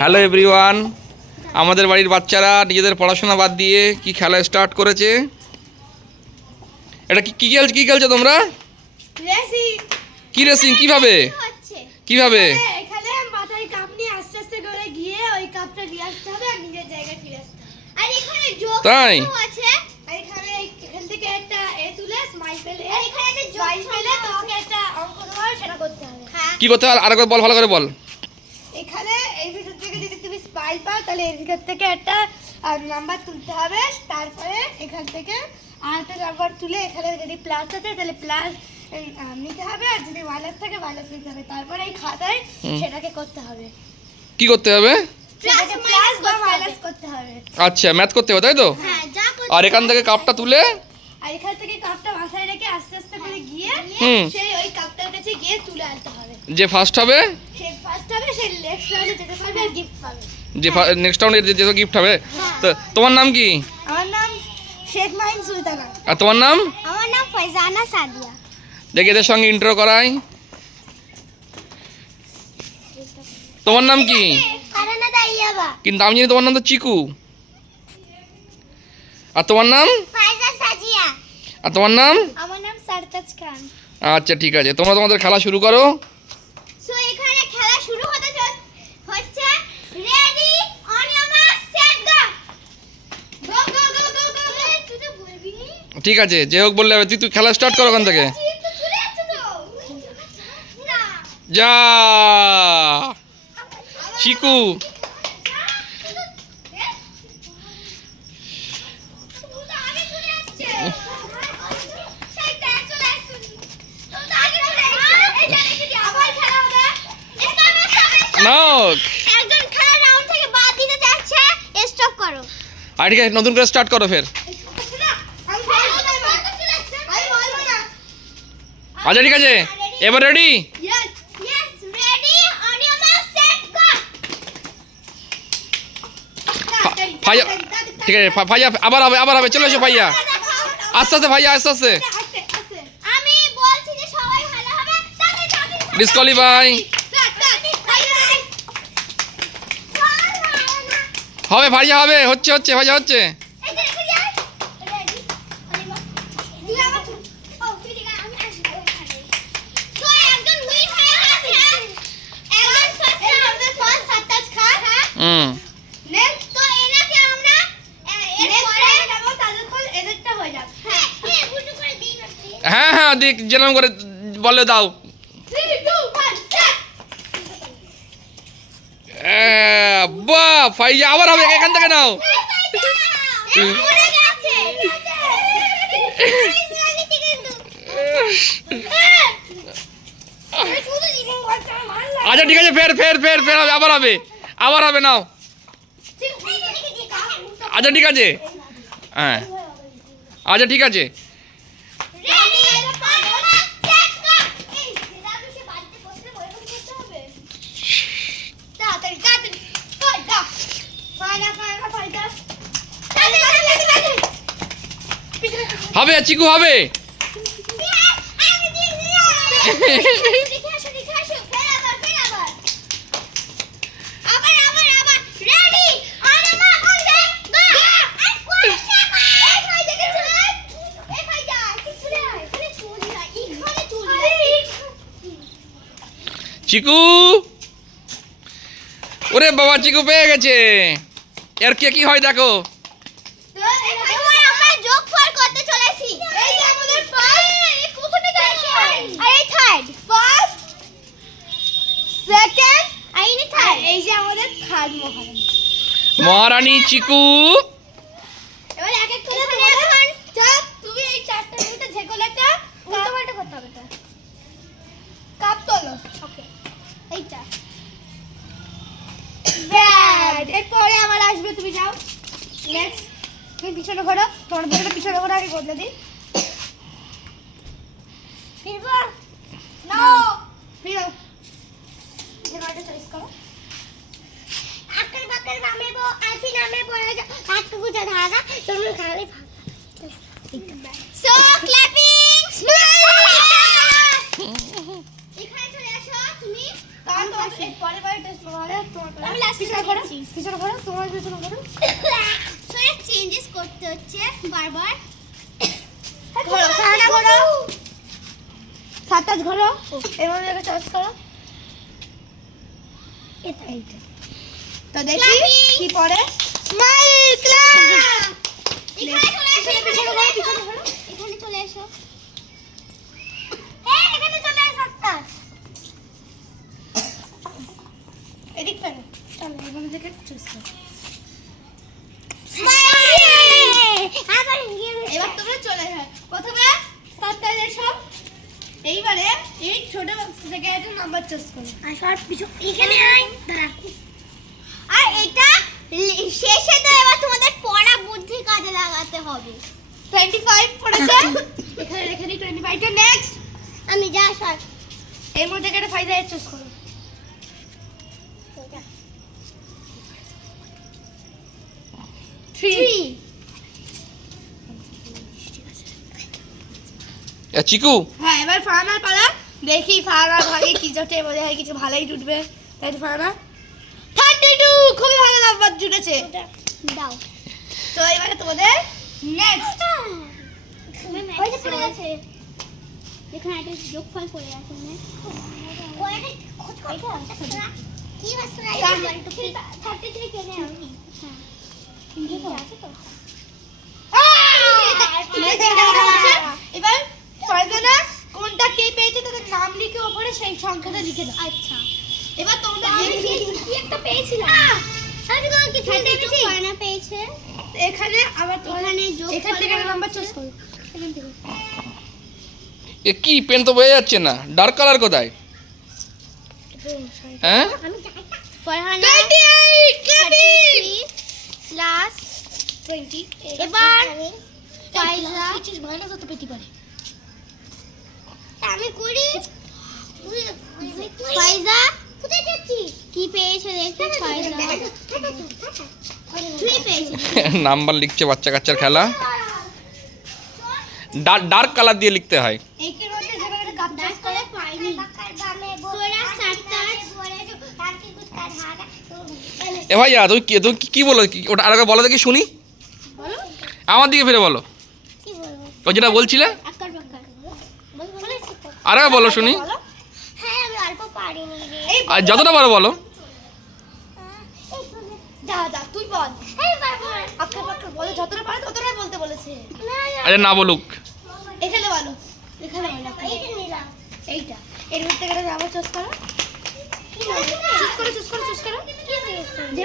Hello everyone, আমাদের বাড়ির বাচ্চারা নিজেদের পড়াশোনা বাদ দিয়ে কি খেলা স্টার্ট করেছে। এটা কি খেলছো তোমরা? কি রেসিং? কিভাবে কিভাবে? এখানে মাথায় কাপ নিয়ে আস্তে আস্তে করে গিয়ে ওই কাপটা নিয়ে আসতে হবে আর নিজের জায়গায় ফিরে আসতে হবে। আর এখানে জোক আছে, আর এখানে এখান থেকে একটা তুলে স্মাইল পেলে, আর এখানে একটা জোক পেলে তোমাকে একটা অঙ্ক দেওয়া হবে, সেটা করতে হবে। কি করতে হবে আরেকবার বল, ভালো করে বল। এখানে এই ভিতর থেকে যদি তুমি স্মাইল পাও তাহলে এর ভিতর থেকে একটা নাম্বার তুলতে হবে, তারপরে এখান থেকে আরেকটা নাম্বার তুলে এখানে যদি প্লাস আছে তাহলে প্লাস নিতে হবে, আর যদি মাইনাস থাকে মাইনাস নিতে হবে। তারপরে এই খাতায় সেটাকে করতে হবে। কি করতে হবে? সেটাকে প্লাস বা মাইনাস করতে হবে। আচ্ছা, ম্যাথ করতে হবে, তাই তো? হ্যাঁ, যা করতে আর এখান থেকে কাপটা তুলে, আর এখান থেকে কাপটা মাথায় রেখে আস্তে আস্তে করে গিয়ে সেই ওই কাপটার কাছে গিয়ে তুলে আনতে হবে। যে ফার্স্ট হবে সে ফার্স্ট হবে, সে নেক্সট রাউন্ডে যেতে পারবে আর গিফট পাবে। যে নেক্সট রাউন্ডে যে গিফট হবে। তো তোমার নাম কি? আমার নাম শেখ মাহিন সুলতানা। আর তোমার নাম? আমার নাম ফয়জানা সাদিয়া। দেখি এদের সঙ্গে ইন্ট্রো করাই। তোমার নাম কি? কারানা দাইয়াবা। কিন্তু আমি জানি তোমার নাম তো চিকু। আর তোমার নাম? ফায়জা সাজিয়া। আর তোমার নাম? আমার নাম সারতাজ খান। আচ্ছা, ঠিক আছে, তোমরা তোমাদের খেলা শুরু করো। সো এখানে খেলা শুরু হচ্ছে। Ready on your mark set go. Go go go go go. তুই তো বলবি নি। ঠিক আছে, যে হোক বললে হবে। তুই খেলা স্টার্ট কর ওখান থেকে। তুই তো চলে যাচ্ছে তো। না। যা চিকু। নাও। একজন খেলা রাউন্ড থেকে বাদ দিতে যাচ্ছে, স্টপ করো। আর ঠিক আছে, নতুন করে স্টার্ট করো ফের। আচ্ছা, ঠিক আছে, এবার ready? Yes, yes, ready, on your mark, set, go. ভাইয়া, ঠিক আছে, ভাইয়া আবার হবে, চলে এসো ভাইয়া। আস্তে আস্তে ভাইয়া, আস্তে আস্তে। আমি বলছি যে সবাই ভালো হবে, ডিসকোয়ালিফাই হবে, ভাইয়া হবে, হচ্ছে ভাইয়া হচ্ছে। হ্যাঁ হ্যাঁ, দিক যেরকম করে বলে দাও। বাহ, ভাইয়া আবার হবে, এখান থেকে নাও। আচ্ছা, ঠিক আছে, ফের হবে, আবার হবে নাও। আচ্ছা, ঠিক আছে, হ্যাঁ, আচ্ছা, ঠিক আছে। হবে চিকু, হবে। চিকু, ওরে বাবা, চিকু পেয়ে গেছে। এর কি হয় দেখো। মহারানী চিকু। এবার এক এক করে তুমি এই চারটা মিনিটে যে কোনো একটা উল্টোপাল্টা করতে হবে। তো কাপ তোলো। ওকে, এইটা ব্যাড। এরপরে আবার আসবে, তুমি যাও। নেক্সট তুমি পিছনে ঘোরো, তোমার ব্যাগটা পিছনে ঘোরো, আগে বদলে দিই। ফিরবো নো, ফিরো। যেটা চয়েস করো। আকার নামে বো আসি নামে পড়ে যা হাত গুজা ধারা তুমি খালি সো ক্ল্যাপিং স্মাইল। এখানে চলে আসো তুমি, কারণ তোমার এর পরে পরে টেস্ট হবে তোমার পালা। আমি last এ পিছনে করো, দিচ্ছি। পিছনে করো, তোমার পিছনে করো। সরে চেঞ্জেস করতে হচ্ছে বারবার। ঘোরো, খানা ঘোরো। 7 ঘোরো, এর মধ্যে একটা চয়েস করো। এইটা। তো দেখি Clapping! কি পড়ে। Smile club. এখানে চলে এসো, পিছনে ঘোরো, পিছনে ঘোরো। এখানে চলে এসো। এই এখানে চলে এসো একটা। এদিক ফেরো। চলো, এর মধ্যে থেকে চুজ করো। আবার এবার তোমরা চলে যাও। প্রথমে 7 এসো। এইবারে এই ছোট বক্স থেকে একটা নাম্বার চুজ করো। আর সব পিছু এখানে আয় দাঁড়া। আর এটা শেষে তো এবার তোমাদের পড়া বুদ্ধি কাজে লাগাতে হবে। 25 পড়েছে। এখানে রেখে দিই 25 টা। নেক্সট আমি যা সর এর মধ্যে থেকে একটা 5 চুজ করো। 3 চিকু হ্যাঁ, এবার ফারানার পালা। দেখি ফারানার ভাগে কি জোটে, বোধ হয় কিছু ভালোই জুটবে। তাই তো ফারানা 32 খুবই ভালো নাম্বার জুটেছে। দাও। তো এবারে তোমাদের নেক্সট ওই যে পড়ে গেছে। এখানে একটা যোগফল পড়ে আছে না? ওইটা কি হচ্ছে না? 33 কেনে আমি। হ্যাঁ। ঠিক আছে তো? এবার ফারজানা কোনটা কে পেয়েছে তাদের নাম লিখে ওপরে সেই সংখ্যাটা লিখে দাও। আচ্ছা। এবার তোমরা আমি দেখি কি একটা পেয়েছিলাম। আমি তো কিছু পেয়েছি। পানা পেয়েছে। এখানে আবার এখানে যোগ এখান থেকে একটা নাম্বার চুজ করো। এখান থেকে। এ কি পেন তো বোঝা যাচ্ছে না, ডার্ক কালার কোথায়? হ্যাঁ আমি ফরহানা 28 ক্লাপিং প্লাস 20 এবার ফাইজা কিছু মাইনাস হতে পেতে পারে। আমি করি ফাইজা কোথায় যাচ্ছিস কি পেয়েছে দেখতে ফাইজা তুই পেয়েছিস নাম্বার লিখছে বাচ্চা কাচ্চার খেলা। ডার্ক কালার দিয়ে লিখতে হয়। একের মধ্যে যেখানে একটা কাপ দাস করে পাইনি সোরা সাতাশ এ ভাইয়া তুমি কি বলো? ওটা আরেকবার বলো দেখি শুনি। বলো। আমার দিকে ফিরে বলো, কি বলবো ও যেটা বলছিলে আকার বাকার আরেকবার বলো শুনি। বলো। হ্যাঁ আমি অল্প পারিনি রে এই আর যতটা পারো বলো। যা যা তুই বল। এই বাবা আক্কা পাক্কা বলে যতটা পারে ততটাই বলতে বলেছে। আরে না বলুক। এখানে বলো, এখানে বলো। এইটা নিলাম এইটা এর মধ্যে থেকে একটা নাম্বার চুজ করো। চুজ করো, চুজ করো, চুজ করো।